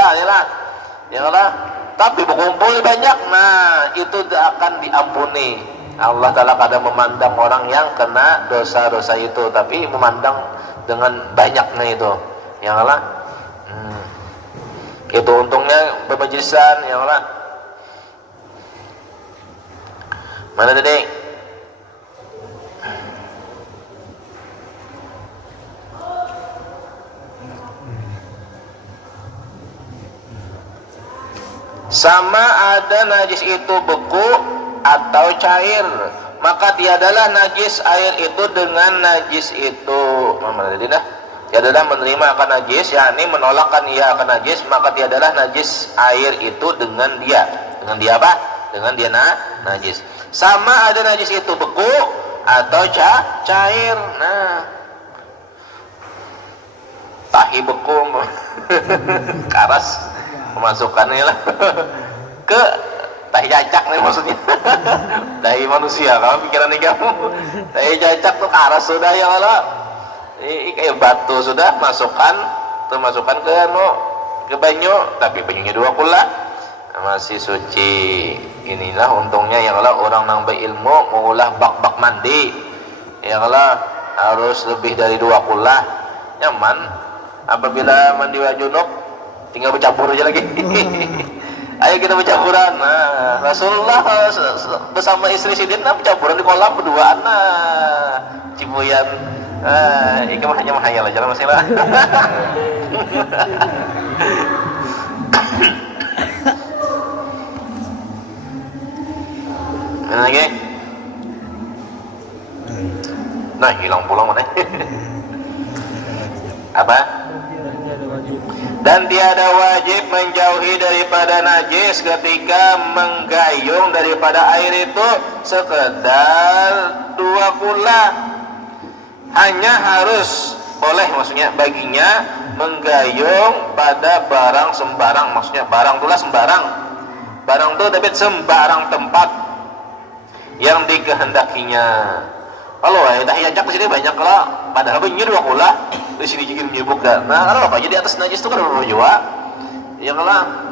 ya Allah, tapi berkumpul banyak, nah itu akan diampuni. Allah Ta'ala kadang memandang orang yang kena dosa-dosa itu, tapi memandang dengan banyaknya itu, ya Allah. Itu untungnya bermajlisan ya Allah. Mana tadi? Sama ada najis itu beku atau cair, maka tiadalah najis air itu dengan najis itu. Mana tadi dah? Tiadalah menerima akan najis, yakni menolakkan ia akan najis, maka tiadalah najis air itu dengan dia. Dengan dia apa? Dengan dia najis. Sama ada najis itu beku atau cair. Nah, tahi beku, karas memasukkannya lah ke tahi cacak nih maksudnya. Tahi manusia, kalau pikiran kamu tahi cacak tuh karas sudah ya Allah. Ini kayak batu sudah masukkan ke banyu, tapi banyunya 2 kula masih suci. Inilah untungnya ya Allah orang nang berilmu mengolah bak-bak mandi ya Allah harus lebih dari 2 kula nyaman. Apabila mandi junub tinggal bercampur aja lagi. Ayo kita bercampuran. Nah, Rasulullah bersama istri Sidina bercampuran di kolam berduaan. Nah, Cibuyan. Ini mah hanya menghayal aja lah masalah. Mana lagi? Nah, hilang pulang mana? Apa? Dan tiada wajib menjauhi daripada najis ketika menggayung daripada air itu sekedar 2 kula. Hanya harus boleh maksudnya baginya menggayung pada barang sembarang, maksudnya barang itulah sembarang. Barang itu tapi sembarang tempat yang dikehendakinya. Kalau dah ajak di sini banyak kalau padahal benyur 2 kula di sini juga menyibuk dah. Nah, kalau apa jadi atas najis itu kan udah jua. Ya kalau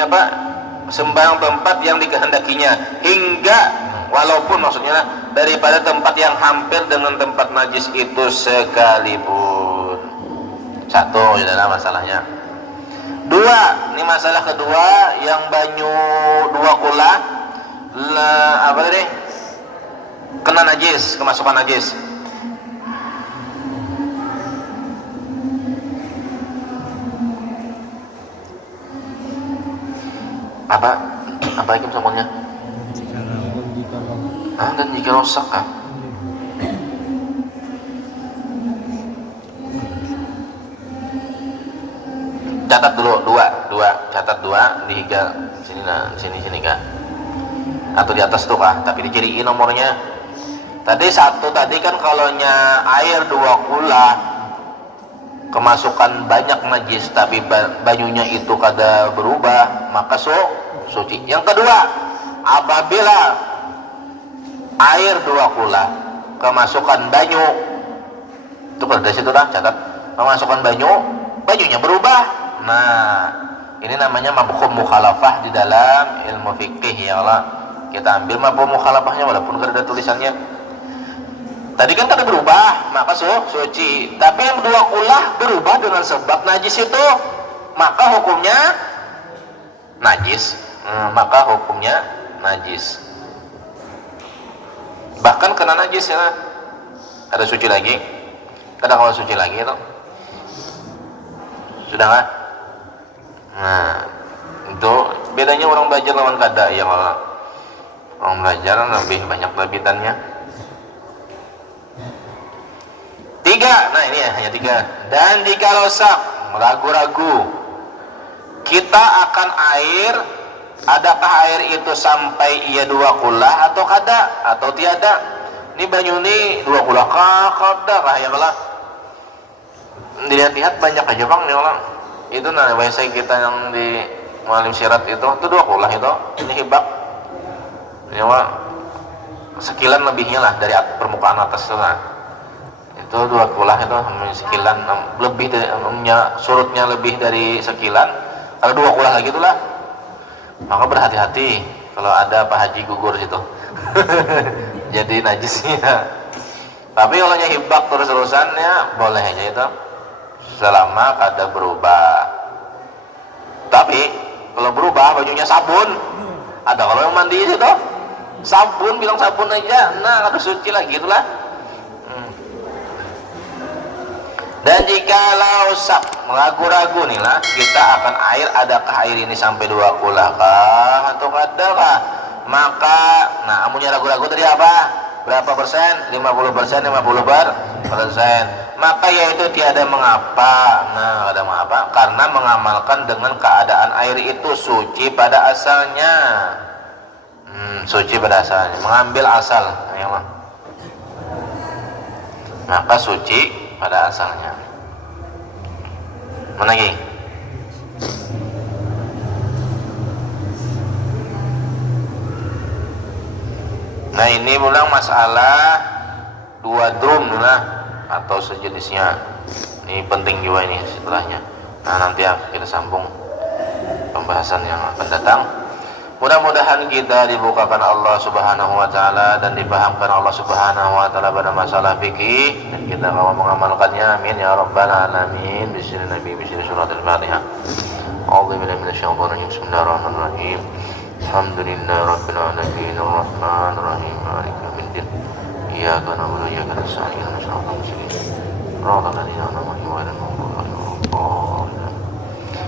apa sembarang tempat yang dikehendakinya hingga walaupun maksudnya daripada tempat yang hampir dengan tempat najis itu sekalipun. Satu adalah masalahnya. 2, ini masalah kedua yang banyu 2 kula apa tadi? Kena najis, kemasukan najis. Apa ikim semuanya? Dan jika rusak catat dulu 2 catat 2 di higa sini sini kah atau di atas tuh kah, tapi dijadiin nomornya. Tadi 1 tadi kan kalaunya air 2 kula kemasukan banyak najis tapi banyunya itu kada berubah maka suci. Yang kedua, apabila air 2 kula kemasukan banyu itu dari situ dah catat kemasukan banyunya berubah. Nah, ini namanya mafhum mukhalafah di dalam ilmu fikih ya Allah. Kita ambil mafhum mukhalafahnya walaupun kada ada tulisannya. Tadi kan kada berubah, maka suci. Tapi yang 2 kulah berubah dengan sebab najis itu, maka hukumnya najis. Maka hukumnya najis. Bahkan kena najis ya. Ada suci lagi? Kada kalau suci lagi itu. Sudah kan? Nah, itu bedanya orang belajar lawan kada ya kalau orang belajar lebih banyak lebitannya. 3, nah ini ya hanya 3. Dan jika rusak, ragu-ragu kita akan air, adakah air itu sampai ia 2 kula atau kada atau tiada? Ini banyu ini 2 kula kah kada kah ya kalau dilihat-lihat banyak aja bang nih orang. Itu nah WC kita yang di Mualim Sirat itu 2 kula itu. Ini hibak. Ini mah sekilan lebihnya lah dari permukaan atas itu lah. Itu 2 kula itu sekilan lebih dari surutnya lebih dari sekilan. Kalau 2 kula lagi itulah. Maka berhati-hati kalau ada Pak Haji gugur situ. Jadi najisnya. Tapi kalau hibak terus-terusannya boleh aja itu. Selama kada berubah. Tapi kalau berubah bajunya sabun. Ada kalau yang mandi itu sabun, bilang sabun aja. Nah, kada suci lagi itulah. Dan jika rusak, ragu-ragu nih lah, kita akan air, adakah air ini sampai 2 kula kah atau kada kah? Maka, nah amunnya ragu-ragu tadi apa? Berapa persen? 50%, 50%. Maka yaitu tiada mengapa. Nah, ada mengapa? Karena mengamalkan dengan keadaan air itu suci pada asalnya. Suci pada asalnya. Mengambil asal, ya mah. Maka suci pada asalnya. Mana lagi? Nah ini ulang masalah 2 drum lah atau sejenisnya. Ini penting juga ini setelahnya. Nah nanti kita sambung pembahasan yang akan datang. Mudah-mudahan kita dibukakan Allah Subhanahu wa taala dan dipahamkan Allah Subhanahu wa taala pada masalah fikih dan kita mau mengamalkannya. Amin ya rabbal alamin. Bismillahirrahmanirrahim. Surat Al-Fatihah. A'udzu billahi minasyaitonir rajim. Bismillahirrahmanirrahim. Alhamdulillahi rabbil alamin arrahmanir rahim maliki yaumiddin. Iyyaka na'budu wa iyyaka nasta'in. Ihdinas siratal mustaqim. Shiratal ladzina an'amta 'alaihim ghairil maghdubi 'alaihim waladdallin.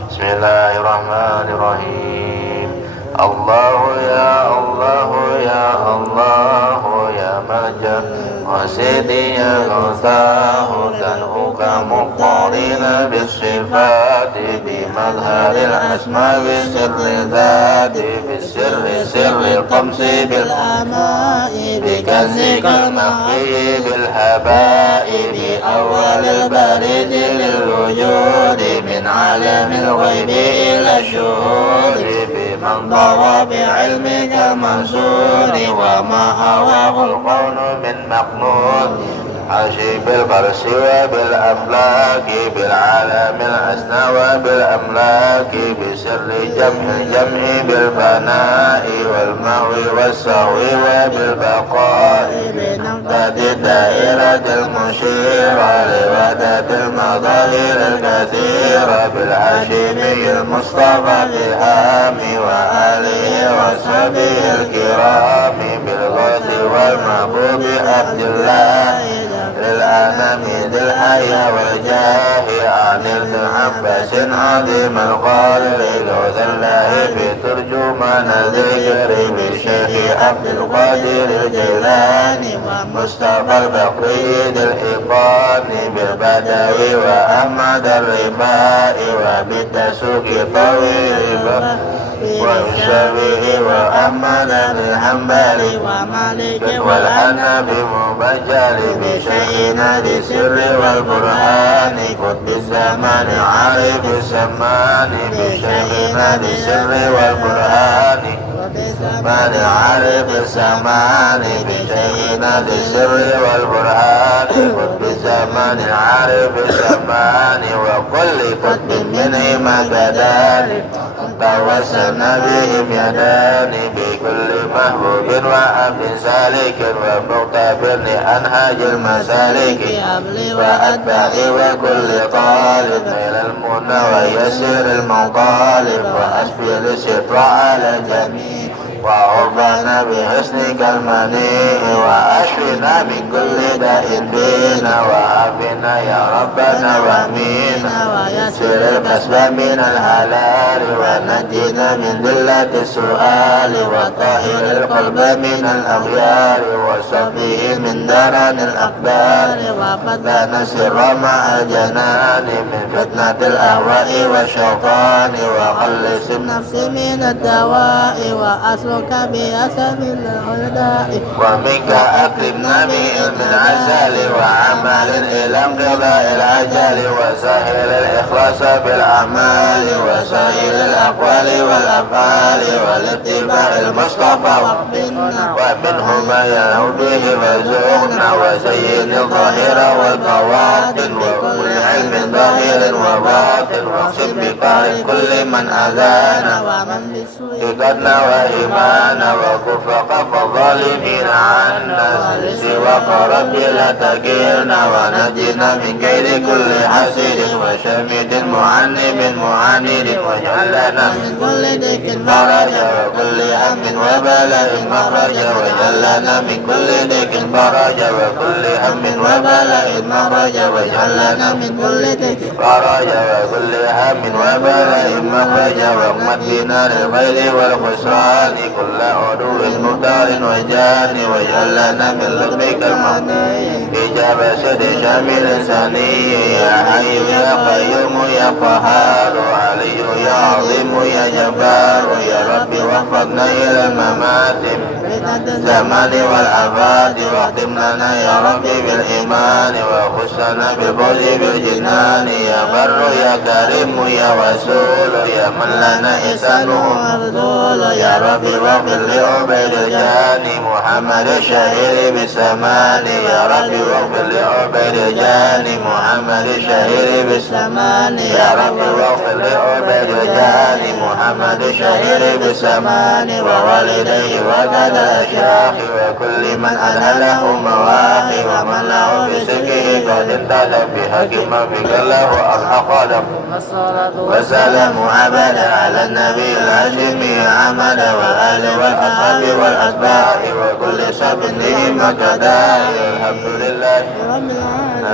Bismillahirrahmanirrahim. Allah ya Allah ya Allah ya Majid wa Sidi ya Ghauthahu tan'uka muqtarina bisifati bimadharil asma bisirri dhati bisirri sirri qamsi bil amai bikazikal mahi bil habai bi awalil baridi lil wujudi min alamil ghaibi ila syuhudi من ضوى بعلمك المنصور وما هواه القول من مقنون عشي بالقرس وبالأفلاك بالعالم الأسنى وبالأملاك بسر جمع الجمع بالبناء والمهو والسهو وبالبقاء بنقطة الدائرة المشيرة لوحدة المظاهر الكثيرة بالهاشمي المصطفى بالهام وآله وصحبه الكرام بالغوث والمحبوب عبد الله للأنام ذي الحياة والجاه عن ابن عباس عظيم القدر لوذ الله بترجمان ذكر بالشيخ عبد القادر الجيلاني ومصطفى البقري ذي الإيقان بالبدوي وأحمد الرفاء وبالتسوق طويل والشافعي وأحمد الحنبل ومالك والحنفي مبجل بشيئنا لسر والبرهان قطب الزمان عارف السمان بشيئنا لسر والبرهان من عارف الزمان بشيئنا لسر والبرهان قطب الزمان عارف الزمان وكل قطب منهما كذلك توسلنا بهم يدان بكل محبوب وعبد سالك ومقتبر لأنهاج المسالك وأتباعي وكل طالب إلى المنى ويسير المطالب وأسفل الستر على الجميع وعرفنا بحسنك المنيع وأشفنا من كل داء بينا وعافنا يا ربنا وامينا ويسر الكسب من الحلال ونجينا من ذلة السؤال وطهر القلب من الأغيار وصفيه من درن الأقدار وفتنا السر مع الجنان من فتنة الأهواء والشيطان وخلص النفس من الدواء وأسر بأسم الهداء ومنك أكرمنا بعلم العسل وعمل إلى انقضاء العجل وسهل الإخلاص بالأعمال وسائر الأقوال والأفعال والاتباع المصطفى ومنه ما ينهو به وزوغنا وزين الظاهر والبواطن وكل علم ظاهر وباطن واقسم بقهر كل من أذانا ومن بالسوء قدنا وإيمانا وكف قف الظالمين عنا سواك ربي لا تكلنا ونجنا من كيد كل حسد وشميد معنب معاند واجعل لنا من كل ضيق فرجا وكل هم وبلاء مخرجا واجعل لنا من كل ضيق فرجا وكل هم وبلاء مخرجا واجعل لنا من كل ضيق فرجا وكل هم وبلاء مخرجا واغمد بنا للخير والخسران كل عدو مختار وجان واجعل لنا من لطفك المغني إجابة سد شامل ثاني يا حي يا قيوم يا قهار علي يا عظيم يا جبار يا ربي وفقنا إلى الممات الزمان والأباد واختم لنا يا ربي بالإيمان وخصنا بالفوز بالجنان يا Barru ya Karimu ya Wasulu ya man lana ihsanuhu mardulu ya Rabbi waghfir li Ubaidil Jani Muhammad syahiri bisamani ya Rabbi waghfir li Ubaidil Jani Muhammad syahiri bisamani ya Rabbi waghfir li Ubaidil Jani Muhammad syahiri bisamani wa walidayhi wa kadal asyakhi wa kulli man analahu mawahi wa man lahu bisikhi qad intada bihaqi ma bikallahu al-haqadam والسلام أبدا على النبي الهاشمي عمدا والآل والأصحاب والأتباع وكل سبيل مكدا الحمد لله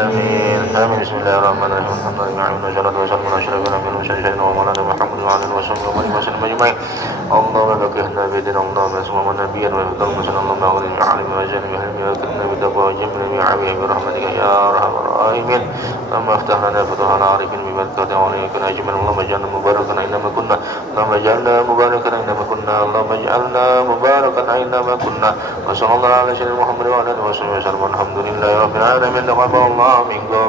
آمين آمين بسم الله الرحمن الرحيم الحمد لله والصلاة والسلام على أشرف الأنبياء والمرسلين ومولانا محمد وعلى آله وصحبه وسلم أجمعين اللهم فقهنا في دين اللهم اسمع نبيا ويفضل صلى الله عليه وعلم وجل وهلم وكرمنا بالتقوى وجملنا بعافية برحمتك يا أرحم الراحمين اللهم افتح لنا فتوح العارفين ببركة وعليكم أجمل اللهم اجعلنا مباركا أينما كنا اللهم اجعلنا مباركا أينما كنا اللهم اجعلنا مباركا أينما كنا وصلى الله على سيدنا محمد وعلى آله وصحبه وسلم الحمد لله رب العالمين تقبل الله منكم